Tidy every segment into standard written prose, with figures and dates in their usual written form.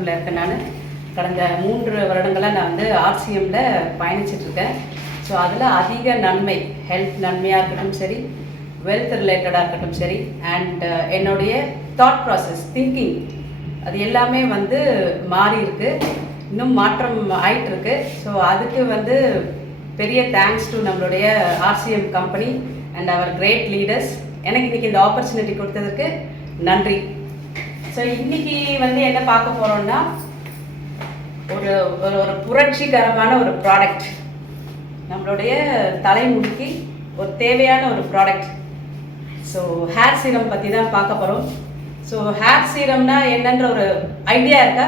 ஸ்கூலில் இருக்கேன். நான் கடந்த 3 வருடங்களாக நான் வந்து ஆர்சிஎம்மில் பயணிச்சிட்ருக்கேன். ஸோ அதில் அதிக நன்மை, ஹெல்த் நன்மையாக இருக்கட்டும் சரி, வெல்த் ரிலேட்டடாக இருக்கட்டும் சரி, அண்ட் என்னுடைய தாட் ப்ராசஸ், திங்கிங், அது எல்லாமே வந்து மாறி இருக்கு, இன்னும் மாற்றம் ஆயிட்டு இருக்கு. ஸோ அதுக்கு வந்து பெரிய தேங்க்ஸ் டு நம்மளுடைய RCM company and our great leaders. எனக்கு இன்றைக்கி இந்த ஆப்பர்ச்சுனிட்டி கொடுத்ததுக்கு நன்றி. ஸோ இன்றைக்கி வந்து என்ன பார்க்க போகிறோம்னா, ஒரு ஒரு புரட்சிகரமான ஒரு ப்ராடக்ட், நம்மளுடைய தலைமுடிக்கு ஒரு தேவையான ஒரு ப்ராடக்ட். ஸோ ஹேர் சீரம் பற்றி தான் பார்க்க போகிறோம். ஸோ ஹேர் சீரம்னா என்னன்ற ஒரு ஐடியா இருக்கா?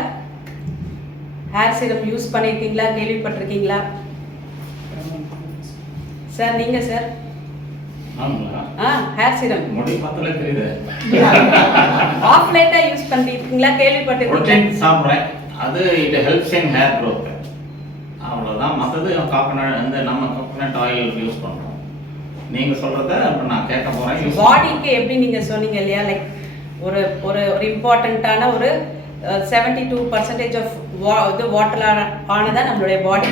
ஹேர் சீரம் யூஸ் பண்ணியிருக்கீங்களா, கேள்விப்பட்டிருக்கீங்களா? சார் நீங்கள் சார்? ஹேர் சீரம் ஆஃப்லைட்டா யூஸ் பண்ணிருக்கீங்களா, கேள்விப்பட்டிருக்கீங்களா? அது it helps in hair growth, அவ்வளவுதான். மற்றது கோகனட், அந்த நம்ம கோகனட் ஆயில் யூஸ் பண்றோம். நீங்க சொல்றத நான் கேட்க போறேன். பாடிக்கு எப்படி நீங்க சொன்னீங்க இல்லையா, லைக் ஒரு ஒரு ஒரு இம்பார்ட்டண்ட்டான ஒரு 72% ஆஃப் இது வாட்டர் ஆனதான் நம்மளுடைய பாடி.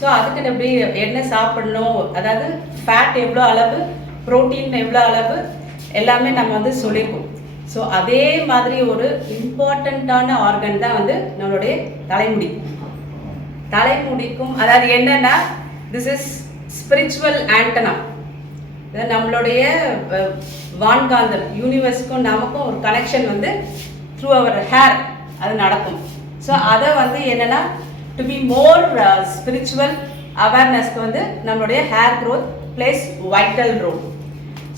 ஸோ அதுக்கு எப்படி என்ன சாப்பிடணும், அதாவது ஃபேட் எவ்வளோ அளவு, ப்ரோட்டீன் எவ்வளோ அளவு, எல்லாமே நம்ம வந்து சொல்லியிருக்கோம். ஸோ அதே மாதிரி ஒரு இம்பார்ட்டண்ட்டான ஆர்கன் தான் வந்து நம்மளுடைய தலைமுடி. தலைமுடிக்கும் அதாவது என்னன்னா, திஸ் இஸ் ஸ்பிரிச்சுவல் ஆண்டனா. நம்மளுடைய வான்காந்தம், யூனிவர்ஸ்க்கும் நமக்கும் ஒரு கனெக்ஷன் வந்து த்ரூ அவர் ஹேர் அது நடக்கும். ஸோ அதை வந்து என்னென்னா, டு பி மோர் ஸ்பிரிச்சுவல் அவேர்னஸ்க்கு வந்து நம்மளுடைய hair growth plays vital role.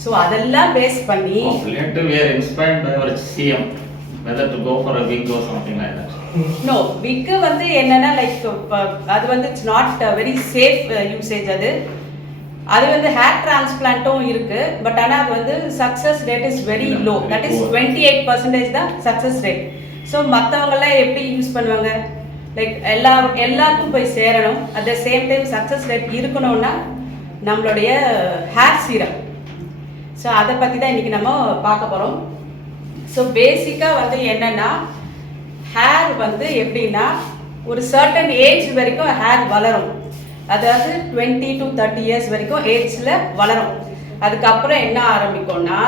So அதெல்லாம் பேஸ் பண்ணி we are inspired by our CM whether to go for a wig or something like that. No, wig வந்து என்னன்னா, லைக் அது வந்து it's not very safe usage. அது வந்து hair டிரான்ஸ்பிளான்ட்டும் இருக்கு, but ஆனால் அது வந்து success rate is very low. That is 28% தான் சக்ஸஸ் ரேட். ஸோ மற்றவங்கெல்லாம் எப்படி யூஸ் பண்ணுவாங்க, லைக் எல்லாருக்கும் போய் சேரணும், at the same time success rate இருக்கணும்னா நம்மளுடைய ஹேர் சீரம். ஸோ அதை பற்றி தான் இன்றைக்கி நம்ம பார்க்க போகிறோம். ஸோ பேசிக்காக வந்து என்னென்னா, ஹேர் வந்து எப்படின்னா ஒரு சர்டன் ஏஜ் வரைக்கும் ஹேர் வளரும். அதாவது 20 to 30 இயர்ஸ் வரைக்கும் ஏஜில் வளரும். அதுக்கப்புறம் என்ன ஆரம்பிக்கும்னா,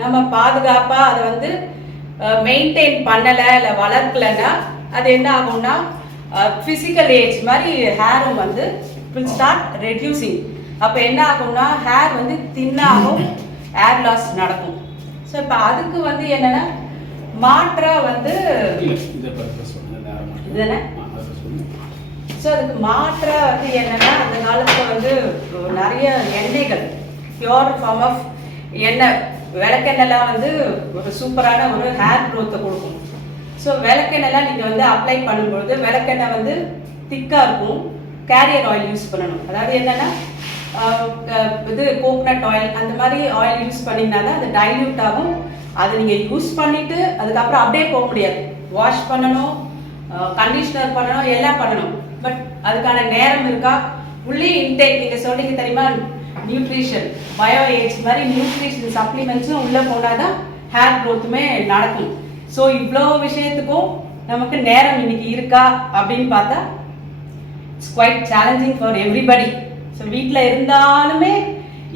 நம்ம பாதுகாப்பாக அதை வந்து மெயின்டைன் பண்ணலை இல்லை வளர்க்கலைன்னா அது என்ன ஆகும்னா, ஃபிசிக்கல் ஏஜ் மாதிரி ஹேரும் வந்து வில் ஸ்டார்ட் ரெடியூசிங். அப்போ என்ன ஆகும்னா, ஹேர் வந்து தின்னாகும், ஹேர் லாஸ் நடக்கும். ஸோ இப்போ அதுக்கு வந்து என்னென்னா, மாற்றா வந்து இதுதானே. ஸோ அதுக்கு மாற்றா வந்து என்னென்னா, அந்த காலத்தில் வந்து நிறைய எண்ணெய்கள், பியோர் ஃபார்ம் ஆஃப் எண்ணெய், விளக்கெண்ணெய்லாம் வந்து ஒரு சூப்பரான ஒரு ஹேர் க்ரோத்தை கொடுக்கும். ஸோ விளக்கெண்ணெய்லாம் நீங்கள் வந்து அப்ளை பண்ணும்பொழுது விளக்கெண்ணெய் வந்து திக்காக இருக்கும். கேரியர் ஆயில் யூஸ் பண்ணணும். அதாவது என்னென்னா, இது கோகனட் ஆயில் அந்த மாதிரி ஆயில் யூஸ் பண்ணிங்கன்னா தான் அது டைல்யூட் ஆகும். அதை நீங்கள் யூஸ் பண்ணிவிட்டு அதுக்கப்புறம் அப்படியே போக முடியாது. வாஷ் பண்ணணும், கண்டிஷ்னர் பண்ணணும், எல்லாம் பண்ணணும். பட் அதுக்கான நேரம் இருக்கா? உள்ளே இன்டேக் நீங்கள் சொல்லிங்க தெரியுமா, நியூட்ரிஷன், பயோ ஏஜ் மாதிரி நியூட்ரிஷன் சப்ளிமெண்ட்ஸும் உள்ளே போனால் தான் ஹேர் க்ரோத்துமே நடக்கும். ஸோ இவ்வளோ விஷயத்துக்கும் நமக்கு நேரம் இன்னைக்கு இருக்கா அப்படின்னு பார்த்தா it's quite challenging for everybody. So வீட்டில் இருந்தாலுமே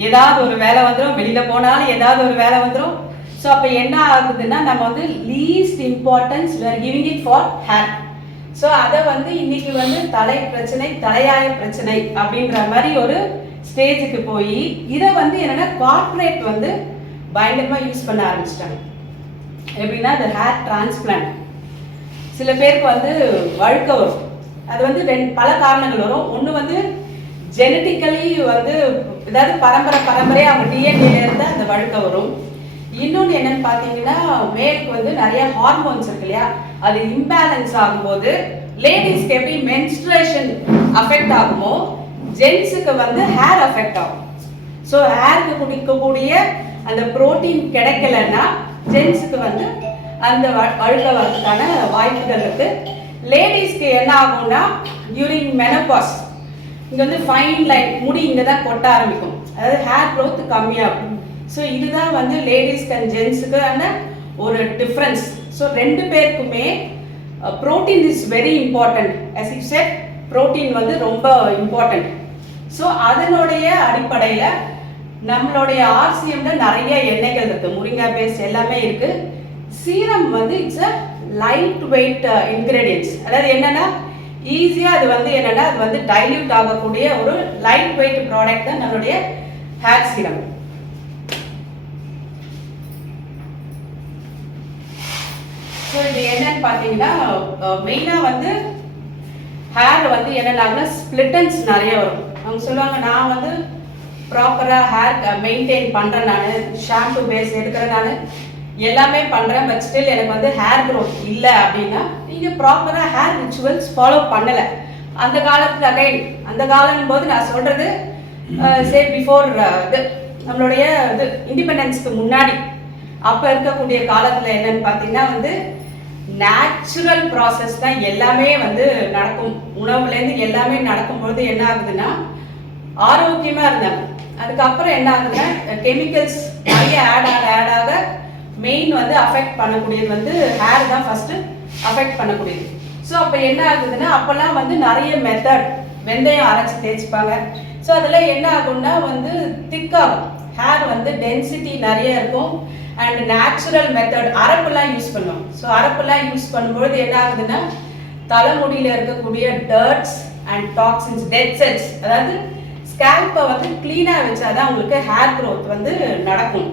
ஏதாவது ஒரு வேலை வந்துடும், வெளியில் போனாலும் ஏதாவது ஒரு வேலை வந்துடும். ஸோ அப்போ என்ன ஆகுதுன்னா, நம்ம வந்து least importance we are giving it for hair. So அதை வந்து இன்னைக்கு வந்து தலை பிரச்சனை, தலையாய பிரச்சனை அப்படின்ற மாதிரி ஒரு ஸ்டேஜுக்கு போய் இதை வந்து என்னென்னா கார்ப்பரேட் வந்து பயங்கரமாக யூஸ் பண்ண ஆரம்பிச்சிட்டாங்க. எப்படின்னா, இந்த ஹேர் டிரான்ஸ்பிளான்ட் சில பேருக்கு வந்து வழுக்க வரும். அது வந்து பல காரணங்கள் வரும். ஒன்று வந்து ஜெனட்டிக்கலி வந்து ஏதாவது பரம்பரையாக அவங்க டிஎன்ஏல இருந்தால் அந்த வழுக்க வரும். இன்னொன்று என்னன்னு பார்த்தீங்கன்னா, மேலுக்கு வந்து நிறைய ஹார்மோன்ஸ் இருக்கு இல்லையா, அது இம்பேலன்ஸ் ஆகும்போது லேடிஸ்க்கு எப்படி மென்ஸ்ட்ரேஷன் அஃபெக்ட் ஆகுமோ, ஜென்ஸுக்கு வந்து ஹேர் அஃபெக்ட் ஆகும். ஸோ ஹேருக்கு குடிக்கக்கூடிய அந்த ப்ரோட்டீன் கிடைக்கலன்னா ஜென்ஸுக்கு வந்து அந்த வழுக்க வரதுக்கான வாய்ப்புகள் இருக்கு. லேடிஸ்க்கு என்ன ஆகும்னா, டியூரிங் மெனோபாஸ் இங்கே வந்து ஃபைன் லைன் முடி இங்கே தான் கொட்ட ஆரம்பிக்கும். அதாவது ஹேர் க்ரோத் கம்மியாகும். ஸோ இதுதான் வந்து லேடிஸ்க்கு அண்ட் ஜென்ஸுக்கான ஒரு டிஃப்ரென்ஸ். ஸோ ரெண்டு பேருக்குமே protein is very important. as you said protein வந்து ரொம்ப இம்பார்ட்டன்ட். ஸோ அதனுடைய அடிப்படையில் நம்மளுடைய ஆர்சிஎம்ல நிறைய எண்ணெய்கள் இருக்கு, முருங்கை பேஸ்ட் எல்லாமே இருக்கு. சீரம் வந்து it's a light weight ingredients. அதாவது என்னன்னா ஈஸியாக அது வந்து என்னன்னா அது வந்து டைல்யூட் ஆகக்கூடிய ஒரு லைட் வெயிட் ப்ராடக்ட் தான் நம்மளுடைய ஹேர் சீரம். ஸோ இது என்னன்னு பார்த்தீங்கன்னா மெயினாக வந்து ஹேர் வந்து என்னென்னா ஸ்பிளிட்டன்ஸ் நிறைய வரும். அவங்க சொல்லுவாங்க நான் வந்து ப்ராப்பராக ஹேர் மெயின்டைன் பண்ணுறேன், நான் ஷாம்பு பேஸ் எடுக்கிறேன், நான் எல்லாமே பண்ணுறேன், பட் ஸ்டில் எனக்கு வந்து ஹேர் க்ரோத் இல்லை அப்படின்னா நீங்கள் ப்ராப்பராக ஹேர் ரிச்சுவல்ஸ் ஃபாலோ பண்ணலை. அந்த காலத்தில் அகைன் அந்த காலம் போது நான் சொல்கிறது சே பிஃபோர் இது நம்மளுடைய இது இண்டிபெண்டன்ஸ்க்கு முன்னாடி அப்போ இருக்கக்கூடிய காலத்தில் என்னன்னு பார்த்தீங்கன்னா வந்து நேச்சுரல் ப்ராசஸ் தான் எல்லாமே வந்து நடக்கும். உணவுலேருந்து எல்லாமே நடக்கும்பொழுது என்ன ஆகுதுன்னா ஆரோக்கியமாக இருந்தாங்க. அதுக்கப்புறம் என்ன ஆகுதுன்னா கெமிக்கல்ஸ் நிறைய ஆட் ஆக மெயின் வந்து அஃபெக்ட் பண்ணக்கூடியது வந்து ஹேர் தான் ஃபர்ஸ்ட் அஃபெக்ட் பண்ணக்கூடியது. ஸோ அப்போ என்ன ஆகுதுன்னா அப்போல்லாம் வந்து நிறைய மெத்தட் வெந்தயம் அரைச்சி தேய்ச்சிப்பாங்க. ஸோ அதில் என்ன ஆகும்னா வந்து திக்காகும், ஹேர் வந்து டென்சிட்டி நிறைய இருக்கும். அண்ட் நேச்சுரல் மெத்தட் அரப்புலாம் யூஸ் பண்ணுவோம். ஸோ அரப்புலாம் யூஸ் பண்ணும்பொழுது என்ன ஆகுதுன்னா தலைமுடியில் இருக்கக்கூடிய dirts and toxins, dead cells, அதாவது ஸ்கேல்ப்பை வந்து க்ளீனாக வச்சாதான் உங்களுக்கு ஹேர் க்ரோத் வந்து நடக்கும்.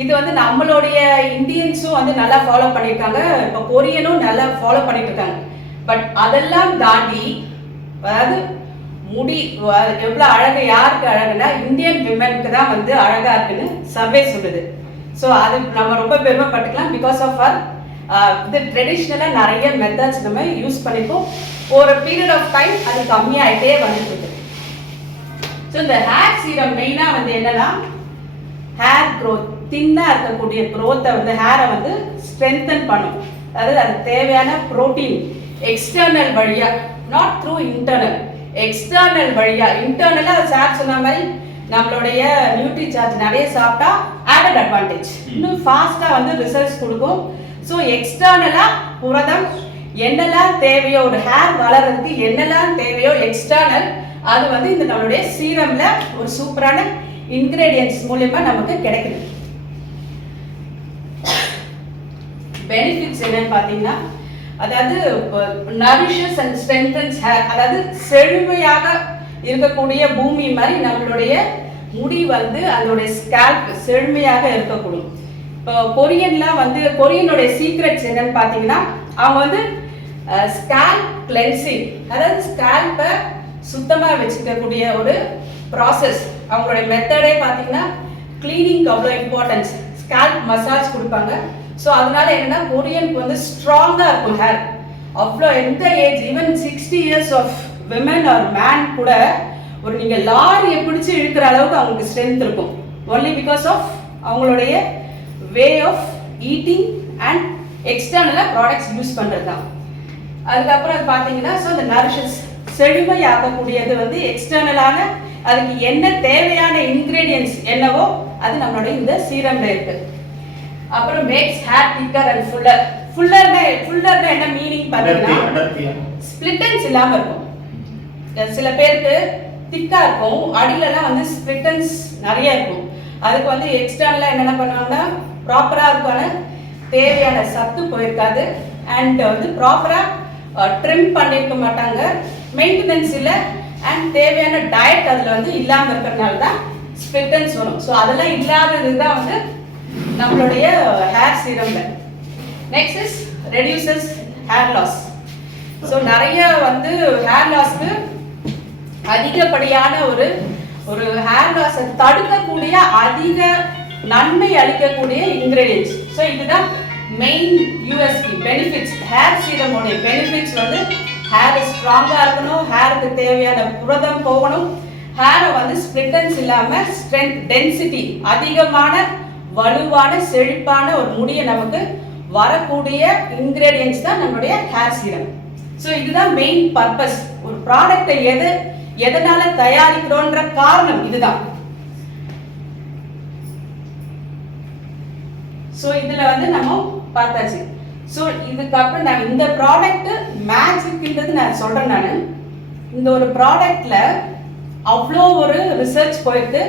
இது வந்து நம்மளுடைய இந்தியன்ஸும் வந்து நல்லா ஃபாலோ பண்ணியிருக்காங்க, இப்போ கொரியனும் நல்லா ஃபாலோ பண்ணிட்டு இருக்காங்க. பட் அதெல்லாம் தாண்டி அதாவது முடி எவ்வளோ அழகு, யாருக்கு அழகுன்னா இந்தியன் விமெனுக்கு தான் வந்து அழகாக இருக்குன்னு சர்வே சொல்லுது. ஸோ அது நம்ம ரொம்ப பெருமைப்பட்டுக்கலாம். பிகாஸ் ஆஃப் இது ட்ரெடிஷ்னலாக நிறைய மெத்தட்ஸ் நம்ம யூஸ் பண்ணிப்போம். ஒரு பீரியட் ஆஃப் டைம் அது கம்மியாகிட்டே வந்துட்டு இருக்கு. ஸோ இந்த ஹேர் சீரம் மெயினாக வந்து என்னன்னா ஹேர் க்ரோத், தின்னாக இருக்கக்கூடிய க்ரோத்தை வந்து ஹேரை வந்து ஸ்ட்ரென்தன் பண்ணும். அதாவது அது தேவையான ப்ரோட்டீன் எக்ஸ்டர்னல் வழியாக, நாட் த்ரூ இன்டர்னல், எக்ஸ்டர்னல் வழியாக. இன்டர்னலாக சார் சொன்ன மாதிரி நம்மளுடைய நியூட்ரி சார்ஜ் நிறைய சாப்பிட்டா ஆடட் அட்வான்டேஜ், இன்னும் ஃபாஸ்ட்டாக வந்து ரிசல்ட்ஸ் கொடுக்கும். ஸோ எக்ஸ்டர்னலாக புரதம் என்னெல்லாம் தேவையோ, ஒரு ஹேர் வளர்றதுக்கு என்னெல்லாம் தேவையோ எக்ஸ்டர்னல், அது வந்து இந்த நம்மளுடைய சீரம்ல ஒரு சூப்பரான இன்கிரீடியன்ஸ் மூலமா நமக்கு கிடைக்குது. பெனிஃபிட்ஸ் என்னன்னு பார்த்தீங்கன்னா அதாவது நரிஷஸ் அண்ட் ஸ்ட்ரென்தன்ஸ் ஹேர், அதாவது செழுமையாக இருக்கக்கூடிய பூமி மாதிரி நம்மளுடைய முடி வந்து அதோடைய ஸ்கேல்ப் செழுமையாக இருக்கக்கூடும். இப்போ கொரியன்லாம் வந்து கொரியனுடைய சீக்ரெட்ஸ் என்னன்னு பார்த்தீங்கன்னா அவங்க வந்து ஸ்கேல்ப் கிளென்சிங், அதாவது ஸ்கேல்ப்பை சுத்தமாக வச்சுக்கக்கூடிய ஒரு ப்ராசஸ். அவங்களுடைய மெத்தடே பார்த்தீங்கன்னா கிளீனிங்க்கு அவ்வளோ இம்பார்ட்டன்ஸ், ஸ்கேல்ப் மசாஜ் கொடுப்பாங்க. ஸோ அதனால என்னன்னா கொரியனுக்கு வந்து ஸ்ட்ராங்காக இருக்கும் ஹேர். அவ்வளோ எந்த age, even 60 years of women or men கூட ஒரு நீங்கள் லாரியை பிடிச்சி இழுக்கிற அளவுக்கு அவங்களுக்கு ஸ்ட்ரென்த் இருக்கும். ஒன்லி பிகாஸ் ஆஃப் அவங்களுடைய வே ஆஃப் ஈட்டிங் அண்ட் எக்ஸ்டர்னலாக ப்ராடக்ட்ஸ் யூஸ் பண்ணுறது தான். அதுக்கப்புறம் அது பார்த்தீங்கன்னா ஸோ இந்த நரிஷஸ் செழுமை ஆகக்கூடியது வந்து எக்ஸ்டர்னலான, அதுக்கு என்ன தேவையான இன்கிரீடியன்ஸ் என்னவோ அது நம்மளுடைய இந்த சீரம்ல இருக்கு. அப்புறம் மேக்ஸ் ஹேர் திக்கர் அண்ட் ஃபுல்லர். ஃபுல்லர்னா என்ன மீனிங் பார்த்தீங்கன்னா ஸ்பிளிட்டன்ஸ் இல்லாமல் இருக்கும். சில பேருக்கு திக்கா இருக்கும், அடியிலலாம் வந்து ஸ்பிளிட்டன்ஸ் நிறைய இருக்கும். அதுக்கு வந்து எக்ஸ்டர்னலாக என்னென்ன பண்ணுவாங்கன்னா ப்ராப்பராக அதுக்கான தேவையான சத்து போயிருக்காது, அண்ட் வந்து ப்ராப்பராக ட்ரிம் பண்ணியிருக்க மாட்டாங்க, மெயின்டெனன்ஸ் இல்லை, அண்ட் தேவையான டயட் அதில் வந்து இல்லாமல் இருக்கிறதுனால தான் ஸ்பிளிட்டன்ஸ் வரும். ஸோ அதெல்லாம் இல்லாதது தான் வந்து நம்மளுடைய ஹேர் சீரம்ல. Next is reduces hair loss. So நிறைய வந்து ஹேர் லாஸ்க்கு அதிகப்படியான ஒரு ஹேர் லாஸை தடுக்கக்கூடிய அதிக நன்மை அளிக்கக்கூடிய இன்கிரீடியன்ஸ். ஸோ இதுதான் மெயின் யூஎஸ்பி பெனிஃபிட்ஸ். ஹேர் சீரமோடைய பெனிஃபிட்ஸ் வந்து ஹேர் ஸ்ட்ராங்காக இருக்கணும், ஹேருக்கு தேவையான புரதம் போகணும், ஹேரை வந்து ஸ்பிளிட்டன்ஸ் இல்லாமல் ஸ்ட்ரென்த், டென்சிட்டி அதிகமான வலுவான செழிப்பான ஒரு முடியை நமக்கு வரக்கூடிய இன்கிரீடியன்ஸ் தான் நம்மளுடைய ஹேர் சீரம். ஸோ இதுதான் மெயின் பர்பஸ். ஒரு ப்ராடக்டை எதனால தயாரிக்கிறோன்ற காரணம் இதுதான். ஸோ இதில் வந்து நம்ம பார்த்தாச்சு. ஸோ இதுக்கப்புறம் நான் இந்த ப்ராடக்ட் மேஜிக்ன்றது நான் சொல்கிறேன். நான் இந்த ஒரு ப்ராடக்டில் அவ்வளோ ஒரு ரிசர்ச் போயிட்டு,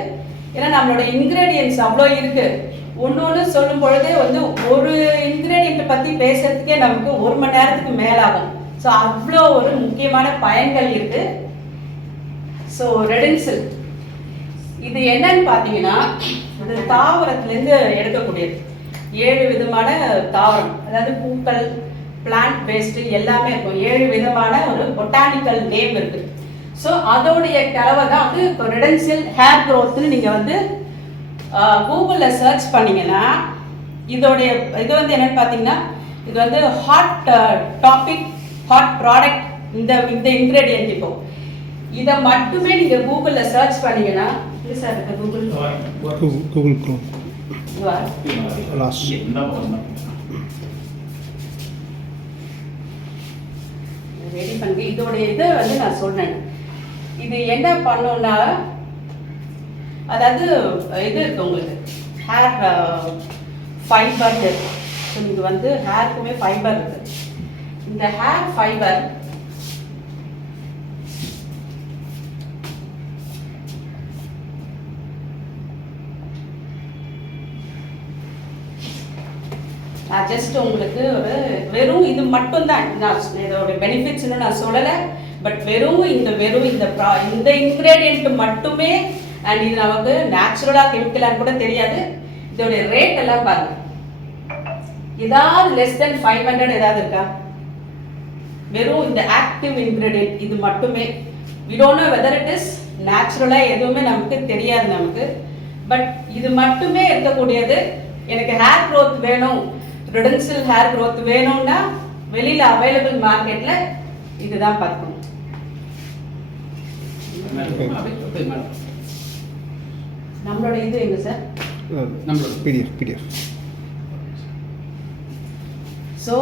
ஏன்னா நம்மளோட இன்க்ரீடியன்ஸ் அவ்வளோ இருக்குது. ஒன்று சொல்லும் பொழுதே வந்து ஒரு இன்க்ரீடியண்ட்டை பற்றி பேசுறதுக்கே நமக்கு 1 மணி நேரத்துக்கு மேலாகும். ஸோ அவ்வளோ ஒரு முக்கியமான பயன்கள் இருக்குது. ஸோ ரெடென்சில் இது என்னன்னு பார்த்தீங்கன்னா, இது தாவரத்துலேருந்து எடுக்கக்கூடியது. 7 விதமான தாவரம், அதாவது பூக்கள், பிளான்ட் வேஸ்ட்டு எல்லாமே இருக்கும். 7 விதமான ஒரு பொட்டானிக்கல் நேம் இருக்குது. ஸோ அதோடைய கலவை தான் வந்து இப்போ ரெடென்சில் ஹேர் க்ரோத்னு நீங்கள் வந்து கூகுளில் சர்ச் பண்ணிங்கன்னா இதோடைய இது வந்து என்னென்னு பார்த்தீங்கன்னா, இது வந்து ஹாட் டாபிக், ஹாட் ப்ராடக்ட். இந்த இன்க்ரீடியன்ட் இப்போ இதை மட்டுமே நீங்கள் கூகுளில் சர்ச் பண்ணிங்கன்னா, இது சார் இருக்கு கூகுள் க்ரோம் ரெடி பண்ணி இதோடைய இதை வந்து நான் சொன்னேன். இது என்ன பண்ணோம்னா, அதாவது இது இருக்கு உங்களுக்கு ஹேர் ஃபைபர். இது வந்து ஹேருக்குமே ஃபைபர் இருக்கு. இந்த ஹேர் ஃபைபர் நான் ஜஸ்ட் உங்களுக்கு ஒரு வெறும் இது மட்டும்தான் நான் இதோட பெனிஃபிட்ஸ்னு நான் சொல்லலை. பட் வெறும் இந்த இன்க்ரீடியன்ட் மட்டுமே, அண்ட் இது நமக்கு நேச்சுரலாக கெமிக்கலான்னு கூட தெரியாது. இதோடைய ரேட் எல்லாம் பாருங்க, ஏதாவது லெஸ் தென் 500 ஏதாவது இருக்கா? வெறும் இந்த ஆக்டிவ் இன்க்ரீடியன்ட் இது மட்டுமே. We don't know whether it is நேச்சுரலாக, எதுவுமே நமக்கு தெரியாது நமக்கு. பட் இது மட்டுமே இருக்கக்கூடியது. எனக்கு ஹேர் க்ரோத் வேணும், ரெடென்சில் ஹேர் க்ரோத் வேணும்னா வெளியில் அவைலபிள் மார்க்கெட்டில் இதுதான் பார்க்கணும். நம்மளோட இது எங்க சார்? நம்மளோட பிடிஎஃப். ஸோ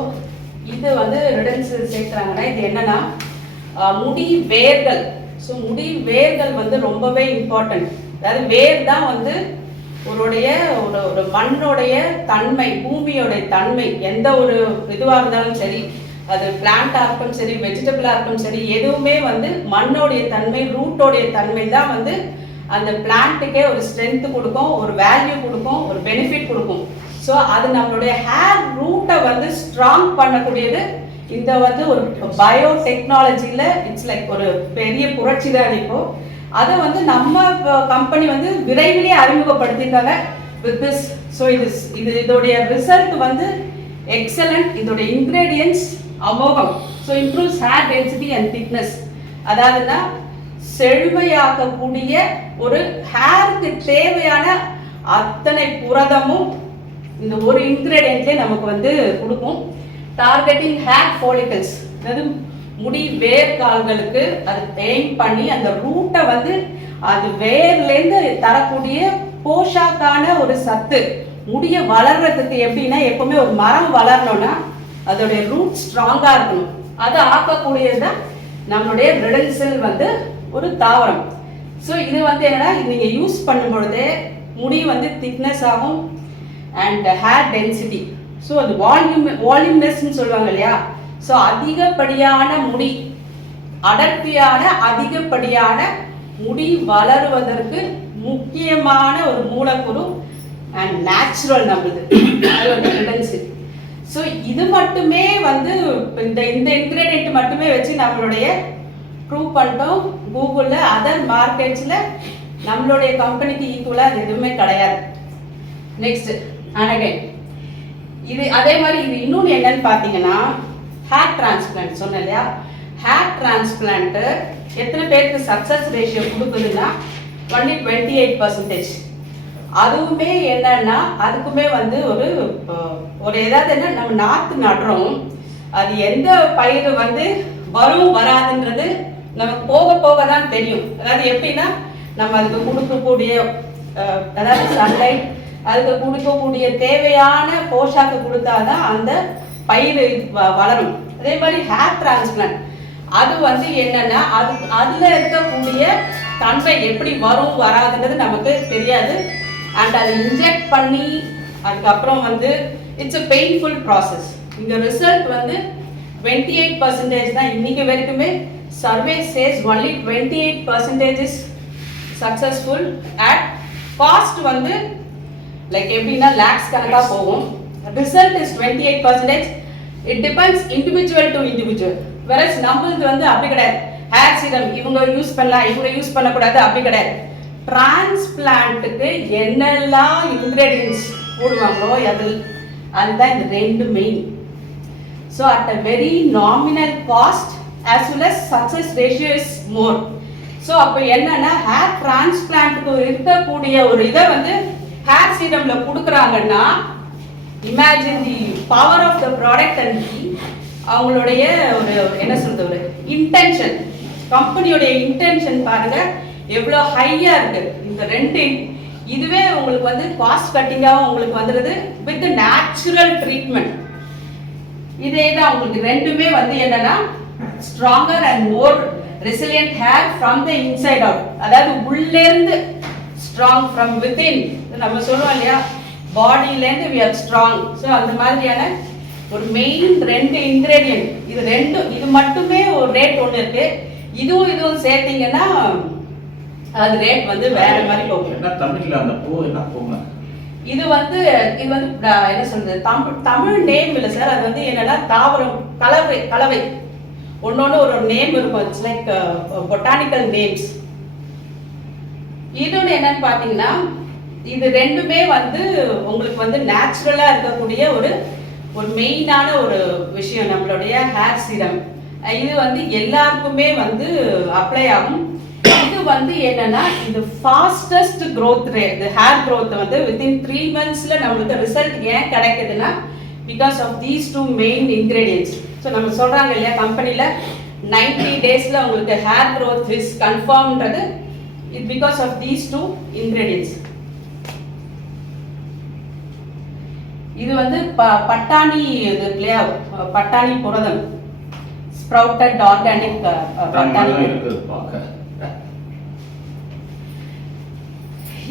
இது வந்து ரெடென்சில் சேர்க்குறாங்கன்னா இது என்னன்னா முடி வேர்கள். ஸோ முடி வேர்கள் வந்து ரொம்பவே இம்பார்ட்டன்ட். அதாவது வேர் தான் வந்து ஒரு மண்ணோடைய தன்மை, பூமியோடைய தன்மை. எந்த ஒரு இதுவாக இருந்தாலும் சரி, அது பிளான்ட்டாக இருக்கட்டும் சரி, வெஜிடபிளாக இருக்கட்டும் சரி, எதுவுமே வந்து மண்ணோடைய தன்மை, ரூட்டோடைய தன்மை தான் வந்து அந்த பிளான்ட்டுக்கே ஒரு ஸ்ட்ரென்த் கொடுக்கும், ஒரு வேல்யூ கொடுக்கும், ஒரு பெனிஃபிட் கொடுக்கும். ஸோ அது நம்மளுடைய ஹேர் ரூட்டை வந்து ஸ்ட்ராங் பண்ணக்கூடியது. இந்த வந்து ஒரு பயோ டெக்னாலஜியில் இட்ஸ் லைக் ஒரு பெரிய புரட்சி தான் இப்போ. அதை வந்து நம்ம கம்பெனி வந்து விரைவிலே அறிமுகப்படுத்தியிருக்காங்க வித் திஸ். ஸோ இதோடைய ரிசல்ட் வந்து எக்ஸலண்ட். இதோடைய இன்க்ரீடியன்ஸ் அமோகம். So improves hair density and thickness. அதாவதுன்னா செழுமையாக்கக்கூடிய ஒரு ஹேருக்கு தேவையான அத்தனை புரதமும் இந்த ஒரு இன்க்ரீடியன்ட்லேயே நமக்கு வந்து கொடுக்கும். டார்கெட்டிங் ஹேர் ஃபாலிகல்ஸ், அதாவது முடி வேர்கால்களுக்கு அது எய்ம் பண்ணி அந்த ரூட்டை வந்து அது வேர்லேருந்து தரக்கூடிய போஷாக்கான ஒரு சத்து. முடிய வளர்றதுக்கு எப்படின்னா, எப்பவுமே ஒரு மரம் வளரணும்னா அதோடைய ரூட் ஸ்ட்ராங்காக இருக்கணும். அதை ஆக்கக்கூடியது தான் நம்மளுடைய ரெடென்சில் வந்து ஒரு தாவரம். ஸோ இது வந்து என்னன்னா, நீங்கள் யூஸ் பண்ணும் பொழுதே முடி வந்து திக்னஸ் ஆகும் அண்ட் ஹேர் டென்சிட்டி. ஸோ அது வால்யூம்னஸ்ன்னு சொல்லுவாங்க இல்லையா? ஸோ அதிகப்படியான முடி, அடர்த்தியான அதிகப்படியான முடி வளருவதற்கு முக்கியமான ஒரு மூலக்கூறு அண்ட் நேச்சுரல் நம்மளுது, அது வந்து ரெடென்சில். ஸோ இது மட்டுமே வந்து இந்த இன்க்ரீடியன்ட் மட்டுமே வச்சு நம்மளுடைய ப்ரூவ் பண்ணிட்டோம் கூகுளில். அதர் மார்க்கெட்ஸில் நம்மளுடைய கம்பெனிக்கு ஈக்குவலாக அது எதுவுமே கிடையாது. நெக்ஸ்ட் அனகைன் இது அதே மாதிரி. இது இன்னொன்று என்னன்னு பார்த்தீங்கன்னா, ஹேர் டிரான்ஸ்பிளான்ட் சொன்னேன் இல்லையா? ஹேர் டிரான்ஸ்பிளான்ட்டு எத்தனை பேருக்கு சக்ஸஸ் ரேஷியோ கொடுக்குதுன்னா only 28%. அதுவுமே என்னன்னா, அதுக்குமே வந்து ஒரு ஏதாவது என்ன, நம்ம நாற்று நடுறோம், அது எந்த பயிர் வந்து வரும் வராதுன்றது நமக்கு போக போக தான் தெரியும். அதாவது எப்படின்னா, நம்ம அதுக்கு கொடுக்கக்கூடிய அதாவது சன்லைட், அதுக்கு கொடுக்கக்கூடிய தேவையான போஷாக்கு கொடுத்தாதான் அந்த பயிர் வளரும். அதே மாதிரி ஹேர் டிரான்ஸ்பிளான்ட் அது வந்து என்னன்னா, அதுல இருக்கக்கூடிய தன்மை எப்படி வரும் வராதுன்றது நமக்கு தெரியாது. அண்ட் அதை இன்ஜெக்ட் பண்ணி அதுக்கப்புறம் வந்து இட்ஸ் அ பெயின்ஃபுல் ப்ராசஸ். இந்த ரிசல்ட் வந்து 28% தான் இன்னைக்கு வரைக்குமே survey says only 28% is successful at cost வந்து லைக் எப்படின்னா லேக்ஸ் கணக்காக போகும். Result is 28%. It depends individual to individual. வேறஸ் நம்மளுக்கு வந்து அப்படி கிடையாது. ஹேர் சீரம் இவங்க யூஸ் பண்ணலாம், இவங்க யூஸ் பண்ணக்கூடாது, அப்படி கிடையாது. டிரான்ஸ்பிளான்ட்டுக்கு என்னெல்லாம் இன்கிரீடியன்ஸ் போடுவாங்களோ அதுதான் இந்த ரெண்டு main. So at a very nominal cost as well as success ratio is more. So அப்போ என்னன்னா ஹேர் டிரான்ஸ்பிளான்ட்டுக்கு இருக்கக்கூடிய ஒரு இதை வந்து ஹேர் சீரம்ல கொடுக்குறாங்கன்னா imagine the power of the product and அவங்களுடைய ஒரு என்ன சொல்றது ஒரு இன்டென்ஷன், கம்பெனியோடைய இன்டென்ஷன் பாருங்க எவ்வளோ ஹையா இருக்கு. இந்த ரெண்டு இதுவே உங்களுக்கு வந்து காஸ்ட் கட்டிங்காகவும் உங்களுக்கு வந்துடுது வித் நேச்சுரல் ட்ரீட்மெண்ட். இதே தான் உங்களுக்கு ரெண்டுமே வந்து என்னன்னா stronger and more resilient hair from the inside out. அதாவது உள்ளேருந்து ஸ்ட்ராங் ஃப்ரம் வித்தின். நம்ம சொல்லுவோம் இல்லையா பாடியிலேருந்து வி ஆர் ஸ்ட்ராங். ஸோ அந்த மாதிரியான ஒரு மெயின் ரெண்டு இன்கிரீடியன்ட் இது மட்டுமே ஒரு ரேட் ஒன்று இருக்கு. இதுவும் சேர்த்தீங்கன்னா அது ரேட் வந்து வேற மாதிரி போகும். என்ன தமிழ்ல அந்த பூ என்ன பூங்க? இது வந்து என்ன சொல்றது தமிழ் நேம் இல்லை சார். அது வந்து என்னன்னா தாவரம் கலவை ஒன்னொன்னு ஒரு நேம் இருக்கும். It's like botanical names. இன்னொன்று என்னன்னு பார்த்தீங்கன்னா இது ரெண்டுமே வந்து உங்களுக்கு வந்து நேச்சுரலா இருக்கக்கூடிய ஒரு மெயினான ஒரு விஷயம் நம்மளுடைய ஹேர் சீரம். இது வந்து எல்லாருக்குமே வந்து அப்ளை ஆகும். இது வந்து என்னன்னா இந்த fastest growth rate hair growth வந்து within 3 monthsல நம்மளுக்கு ரிசல்ட் ஏன் கிடைக்குதுன்னா because of these two main ingredients. So நம்ம சொல்றாங்க இல்லையா கம்பெனில 90 daysல உங்களுக்கு ஹேர் growth இஸ் கன்ஃபார்ம்ன்றது it because of these two ingredients. இது வந்து பட்டாணி இல்லையா பட்டாணி புரதம் ஸ்ப்ரவுட்டட் ஆர்கானிக் பட்டாணி.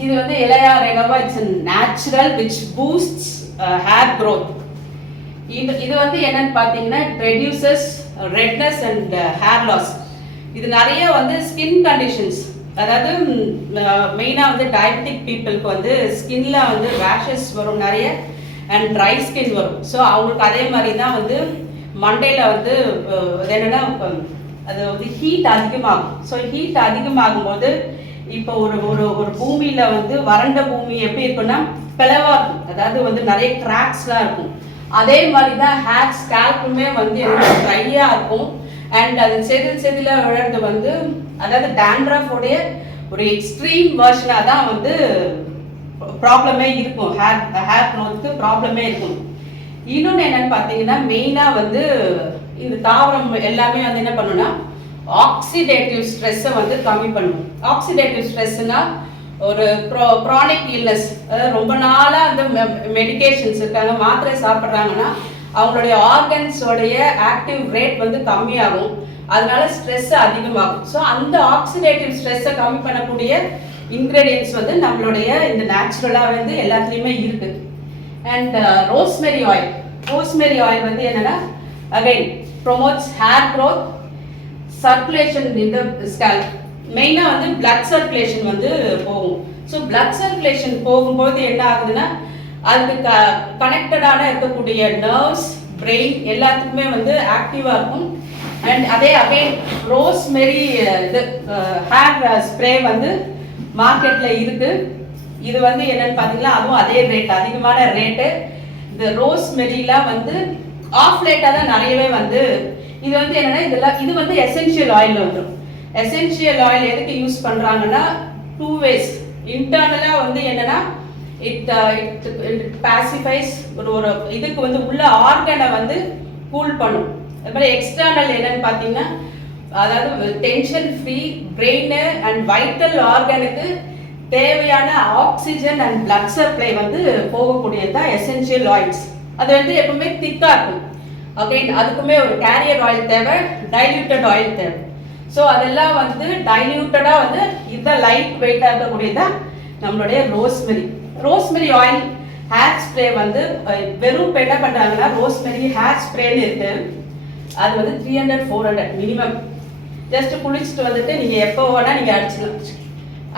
இது வந்து இலையா ரெகவா it's natural which boosts hair growth. இது வந்து என்னன்னு பார்த்தீங்கன்னா reduces redness and hair loss. இது நிறைய வந்து ஸ்கின் கண்டிஷன்ஸ், அதாவது மெயினாக வந்து டயபெட்டிக் பீப்புளுக்கு வந்து ஸ்கின்ல வந்து ரேஷஸ் வரும் நிறைய அண்ட் ட்ரை ஸ்கின் வரும். ஸோ அவங்களுக்கு அதே மாதிரி தான் வந்து மண்டையில் வந்து என்னென்னா அது வந்து ஹீட் அதிகமாகும். ஸோ ஹீட் அதிகமாகும் போது இப்போ ஒரு பூமியில வந்து வறண்ட பூமி எப்படி இருக்குன்னா பிளவா இருக்கும், அதாவது வந்து நிறைய கிராக்ஸ்லாம் இருக்கும். அதே மாதிரி தான் ஹேர் ஸ்கேல்ப்புமே வந்து ட்ரையா இருக்கும் அண்ட் அது செதில விழுறது வந்து அதாவது டேண்ட்ரஃபோடைய ஒரு எக்ஸ்ட்ரீம் வெர்ஷனாக தான் வந்து ப்ராப்ளமே இருக்கும். ஹேர் க்ரோத்துக்கு ப்ராப்ளமே இருக்கும். இன்னொன்று என்னன்னு பார்த்தீங்கன்னா மெயினாக வந்து இந்த தாவரம் எல்லாமே வந்து என்ன பண்ணுன்னா ஆக்சிடேட்டிவ் ஸ்ட்ரெஸ்ஸை வந்து கம்மி பண்ணும். ஆக்சிடேட்டிவ் ஸ்ட்ரெஸ்னா ஒரு க்ரானிக் இல்னஸ், அதாவது ரொம்ப நாளாக அந்த மெடிகேஷன்ஸ் இருக்காங்க, மாத்திரை சாப்பிட்றாங்கன்னா அவங்களுடைய ஆர்கன்ஸோடைய ஆக்டிவ் ரேட் வந்து கம்மியாகும், அதனால ஸ்ட்ரெஸ் அதிகமாகும். ஸோ அந்த ஆக்சிடேட்டிவ் ஸ்ட்ரெஸ்ஸை கம்மி பண்ணக்கூடிய இன்க்ரீடியன்ஸ் வந்து நம்மளுடைய இந்த நேச்சுரலாக வந்து எல்லாத்துலேயுமே இருக்குது. அண்ட் ரோஸ்மெரி ஆயில் வந்து என்னென்னா again promotes hair growth, circulation இந்த ஸ்கேல்ப். மெயினாக வந்து பிளட் சர்க்குலேஷன் வந்து போகும். ஸோ பிளட் சர்க்குலேஷன் போகும்போது என்ன ஆகுதுன்னா அதுக்கு கனெக்டடான இருக்கக்கூடிய நர்வ்ஸ், பிரெயின் எல்லாத்துக்குமே வந்து ஆக்டிவாக இருக்கும். அண்ட் அதே அகைன் ரோஸ்மெரி இது ஹேர் ஸ்ப்ரே வந்து மார்க்கெட்டில் இருக்குது. இது வந்து என்னன்னு பார்த்தீங்கன்னா அதுவும் அதே ரேட், அதிகமான ரேட்டு. இந்த ரோஸ்மெரிலாம் வந்து ஆஃப் லேட்டாக தான் நிறையவே வந்து இது வந்து என்னன்னா இது வந்து எசென்ஷியல் ஆயில் வந்துடும். எசென்ஷியல் ஆயில் எதுக்கு யூஸ் பண்ணுறாங்கன்னா 2 ways. இன்டர்னலாக வந்து என்னன்னா இட் பாசிஃபைஸ் ஒரு இதுக்கு வந்து உள்ள ஆர்கனை வந்து கூல் பண்ணும். அது மாதிரி எக்ஸ்டர்னல் என்னன்னு பார்த்தீங்கன்னா அதாவது tension free brain and vital ஆர்கனுக்கு தேவையான ஆக்சிஜன் அண்ட் பிளட் சப்ளை வந்து போகக்கூடியது தான் எசென்ஷியல் ஆயில்ஸ். அது வந்து எப்பவுமே திக்காக இருக்கும். ஓகே, அதுக்குமே ஒரு கேரியர் ஆயில் தேவை, டைல்யூட்டட் ஆயில் தேவை. ஸோ அதெல்லாம் வந்து டைல்யூட்டடாக வந்து இந்த லைட் வெயிட்டாக இருக்கக்கூடியதான் நம்மளுடைய ரோஸ்மெரி ஆயில் ஹேர் ஸ்ப்ரே வந்து வெறும் இப்போ என்ன பண்ணுறாங்கன்னா ரோஸ்மெரி ஹேர் ஸ்ப்ரேன்னு இருக்கு. அது வந்து 300-400 மினிமம். ஜஸ்ட் குளிச்சுட்டு வந்துட்டு நீங்கள் எப்போ வேணால் நீங்கள் அடிச்சிடலாம்.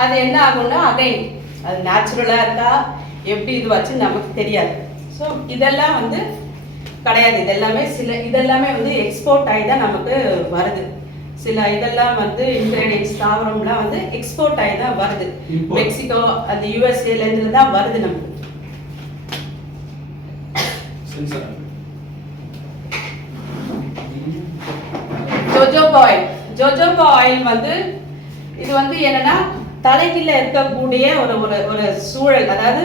அது என்ன ஆகும்னா அகைன் அது நேச்சுரலாக இருக்கா எப்படி இது வச்சு நமக்கு தெரியாது. ஸோ இதெல்லாம் வந்து கிடையாது. இதெல்லாமே வந்து எக்ஸ்போர்ட் ஆகி தான் நமக்கு வருது. சில இதெல்லாம் வந்து இன்கிரீடியன்ஸ் தாவரம்லாம் வந்து எக்ஸ்போர்ட் ஆகி தான் வருது. மெக்சிகோ அந்த யூஎஸ்ஏலேருந்து தான் வருது நமக்கு. ஜோஜோபா ஆயில் வந்து இது வந்து என்னன்னா தலைகீழ இருக்கக்கூடிய ஒரு சூழல், அதாவது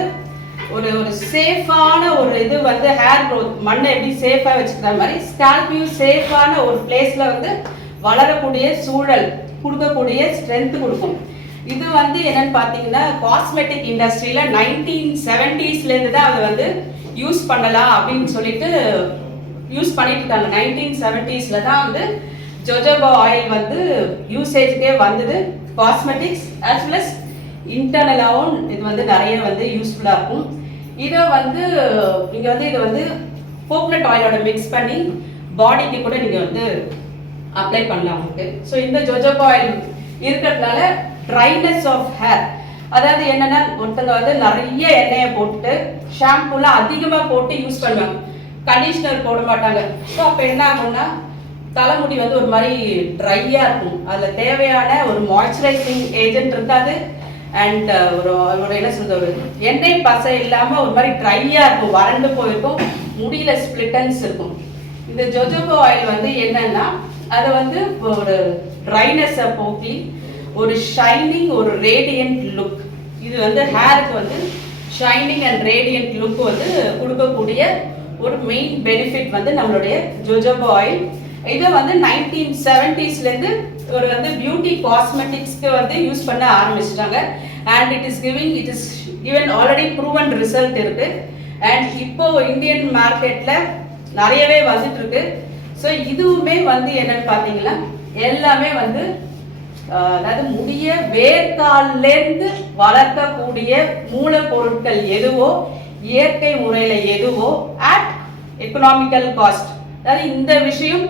ஒரு சேஃபான ஒரு இது வந்து ஹேர் க்ரோத், மண்ணை எப்படி சேஃபா வச்சுக்கிற மாதிரி ஸ்கால்பையும் சேஃபான ஒரு பிளேஸ்ல வந்து வளரக்கூடிய சூழல் கொடுக்கக்கூடிய ஸ்ட்ரென்த் கொடுக்கும். இது வந்து என்னன்னு பார்த்தீங்கன்னா காஸ்மெட்டிக் இண்டஸ்ட்ரியில 1970s தான் அதை வந்து யூஸ் பண்ணலாம் அப்படின்னு சொல்லிட்டு யூஸ் பண்ணிட்டு இருக்காங்க. 1970s தான் வந்து ஜோஜோபா ஆயில் வந்து யூசேஜுக்கே வந்தது. காஸ்மெட்டிக்ஸ் ஆஸ் வெல் அஸ் இன்டர்னலாகவும் இது வந்து நிறைய வந்து யூஸ்ஃபுல்லாக இருக்கும். இதை வந்து நீங்கள் வந்து இதை வந்து கோகனட் ஆயிலோட மிக்ஸ் பண்ணி பாடிக்கு கூட நீங்கள் வந்து அப்ளை பண்ணலாம் உங்களுக்கு. ஸோ இந்த ஜோஜோபா ஆயில் இருக்கிறதுனால ட்ரைனஸ் ஆஃப் ஹேர், அதாவது என்னன்னா ஒருத்தங்க வந்து நிறைய எண்ணெயை போட்டு ஷாம்பூலாம் அதிகமாக போட்டு யூஸ் பண்ணுவாங்க, கண்டிஷனர் போட மாட்டாங்க. ஸோ அப்போ என்ன ஆகும்னா தலைமுடி வந்து ஒரு மாதிரி ட்ரையாக இருக்கும். அதில் தேவையான ஒரு மாய்ஸ்சரைசிங் ஏஜென்ட் இருக்காது. அண்ட் ஒரு என்ன சொல்றது, ஒரு எண்ணெய் பசை இல்லாமல் ஒரு மாதிரி ட்ரையாக இருக்கும், வறண்டு போயிருக்கும், முடியல ஸ்பிளிட்டன்ஸ் இருக்கும். இந்த ஜோஜோபா ஆயில் வந்து என்னன்னா அதை வந்து ஒரு ட்ரைனஸை போக்கி ஒரு ஷைனிங் ஒரு ரேடியன்ட் லுக், இது வந்து ஹேருக்கு வந்து ஷைனிங் அண்ட் ரேடியன்ட் லுக் வந்து கொடுக்கக்கூடிய ஒரு மெயின் பெனிஃபிட் வந்து நம்மளுடைய ஜோஜோபா ஆயில். இதை வந்து 1970sலேருந்து ஒரு வந்து பியூட்டி காஸ்மெட்டிக்ஸ்க்கு வந்து யூஸ் பண்ண ஆரம்பிச்சிட்டாங்க. And it is given already proven result இருக்கு. அண்ட் இப்போ இந்தியன் மார்க்கெட்ல நிறையவே வந்துட்டு இருக்கு. ஸோ இதுவுமே வந்து என்னன்னு பார்த்தீங்கன்னா எல்லாமே வந்து அதாவது முடிய வேர்க்கால்லேருந்து வளர்க்கக்கூடிய மூலப்பொருட்கள் எதுவோ, இயற்கை முறையில் எதுவோ அட் எக்கனாமிக்கல் காஸ்ட். அதாவது இந்த விஷயம்